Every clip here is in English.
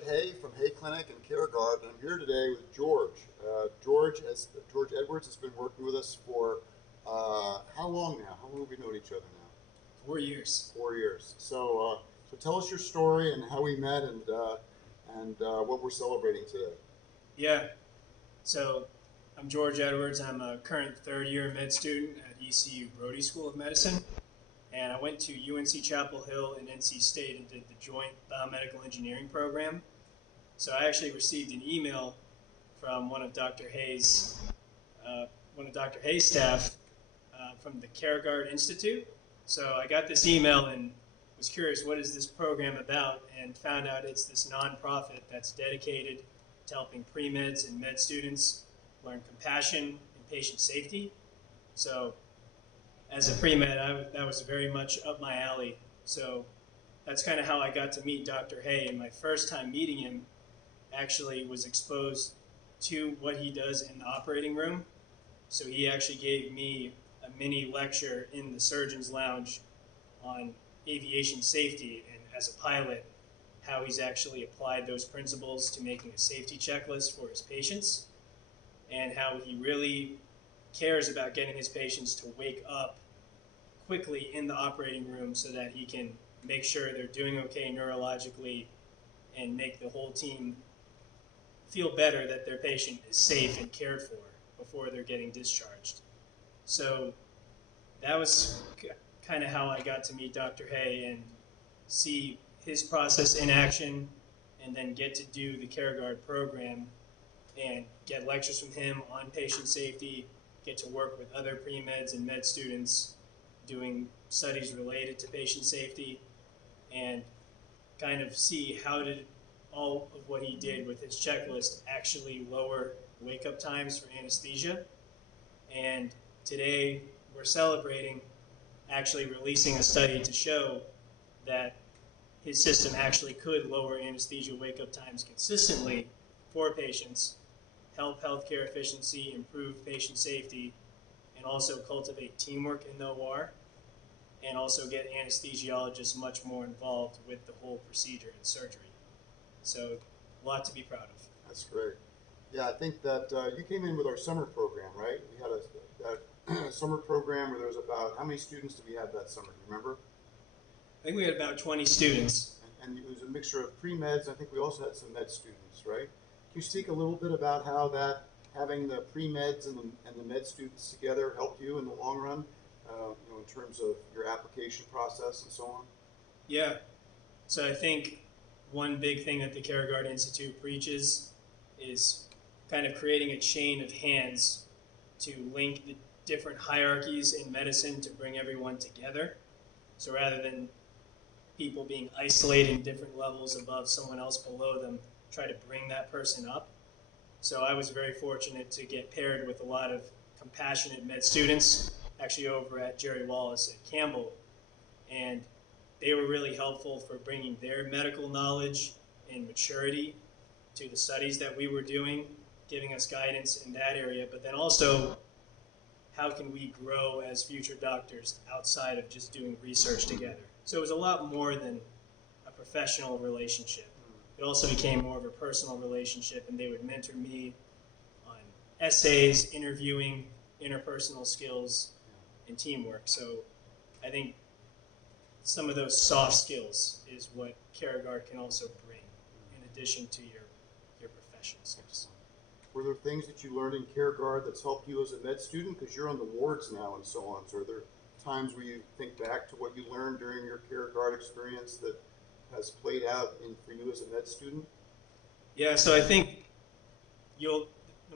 Hay from Hay Clinic and CareGuard, and I'm here today with George. George Edwards has been working with us for how long now? How long have we known each other now? 4 years. 4 years. So tell us your story and how we met and what we're celebrating today. Yeah. So I'm George Edwards. I'm a current third year med student at ECU Brody School of Medicine. And I went to UNC Chapel Hill and NC State and did the joint biomedical engineering program. So I actually received an email from one of Dr. Hay's staff from the CareGuard Institute. So I got this email and was curious, what is this program about, and found out it's this nonprofit that's dedicated to helping pre-meds and med students learn compassion and patient safety. So as a pre-med, that was very much up my alley. So that's kind of how I got to meet Dr. Hay. And my first time meeting him actually was exposed to what he does in the operating room. So he actually gave me a mini lecture in the surgeon's lounge on aviation safety, and as a pilot, how he's actually applied those principles to making a safety checklist for his patients, and how he really cares about getting his patients to wake up quickly in the operating room so that he can make sure they're doing okay neurologically and make the whole team feel better that their patient is safe and cared for before they're getting discharged. So that was kind of how I got to meet Dr. Hay and see his process in action, and then get to do the CareGuard program and get lectures from him on patient safety, get to work with other pre-meds and med students doing studies related to patient safety, and kind of see how did all of what he did with his checklist actually lower wake-up times for anesthesia. And today we're celebrating actually releasing a study to show that his system actually could lower anesthesia wake-up times consistently for patients, help healthcare efficiency, improve patient safety, and also cultivate teamwork in the OR, and also get anesthesiologists much more involved with the whole procedure and surgery. So a lot to be proud of. That's great. Yeah, I think that you came in with our summer program, right? We had a summer program where there was about, how many students did we have that summer? Do you remember? I think we had about 20 students. And it was a mixture of pre-meds. I think we also had some med students, right? Can you speak a little bit about how that, having the pre-meds and the med students together helped you in the long run, in terms of your application process and so on? Yeah. So I think one big thing that the CareGuard Institute preaches is kind of creating a chain of hands to link the different hierarchies in medicine to bring everyone together. So rather than people being isolated in different levels above someone else below them, try to bring that person up. So I was very fortunate to get paired with a lot of compassionate med students, actually over at Jerry Wallace at Campbell, and they were really helpful for bringing their medical knowledge and maturity to the studies that we were doing, giving us guidance in that area, but then also how can we grow as future doctors outside of just doing research together. So it was a lot more than a professional relationship. It also became more of a personal relationship, and they would mentor me on essays, interviewing, interpersonal skills, and teamwork. So I think some of those soft skills is what CareGuard can also bring in addition to your professional skills. Were there things that you learned in CareGuard that's helped you as a med student? Because you're on the wards now and so on. So are there times where you think back to what you learned during your CareGuard experience that has played out for you as a med student? Yeah, so I think the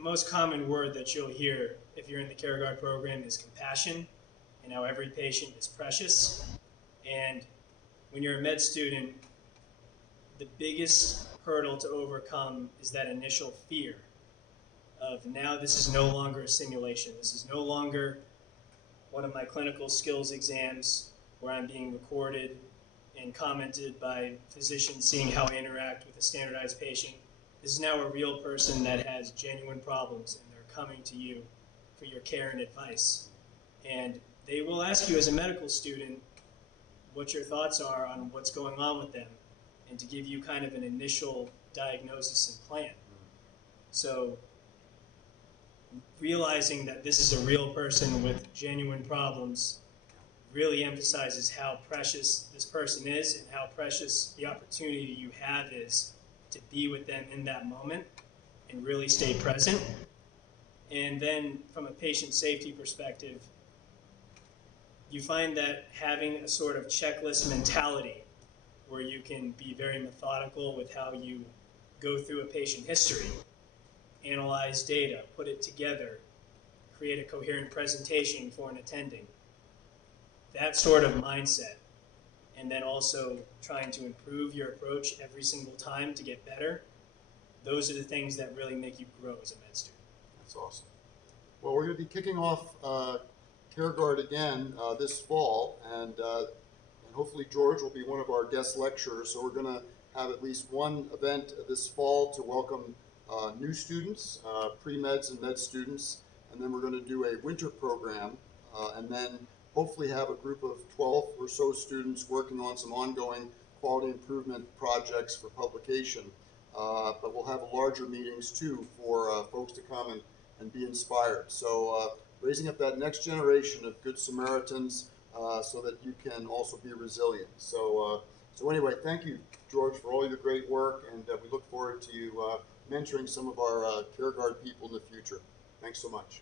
most common word that you'll hear if you're in the CareGuard program is compassion, and how every patient is precious. And when you're a med student, the biggest hurdle to overcome is that initial fear of, now this is no longer a simulation. This is no longer one of my clinical skills exams where I'm being recorded and commented by physicians seeing how I interact with a standardized patient. This is now a real person that has genuine problems, and they're coming to you for your care and advice. And they will ask you as a medical student what your thoughts are on what's going on with them. and to give you kind of an initial diagnosis and plan. So realizing that this is a real person with genuine problems really emphasizes how precious this person is and how precious the opportunity you have is to be with them in that moment and really stay present. And then from a patient safety perspective, you find that having a sort of checklist mentality where you can be very methodical with how you go through a patient history, analyze data, put it together, create a coherent presentation for an attending. That sort of mindset, and then also trying to improve your approach every single time to get better, those are the things that really make you grow as a med student. That's awesome. Well, we're going to be kicking off CareGuard again this fall, and hopefully George will be one of our guest lecturers. So we're going to have at least one event this fall to welcome new students, pre-meds and med students, and then we're going to do a winter program, and then hopefully have a group of 12 or so students working on some ongoing quality improvement projects for publication. But we'll have larger meetings too for folks to come and be inspired. So raising up that next generation of good Samaritans so that you can also be resilient. So anyway, thank you, George, for all your great work, and we look forward to you mentoring some of our CareGuard people in the future. Thanks so much.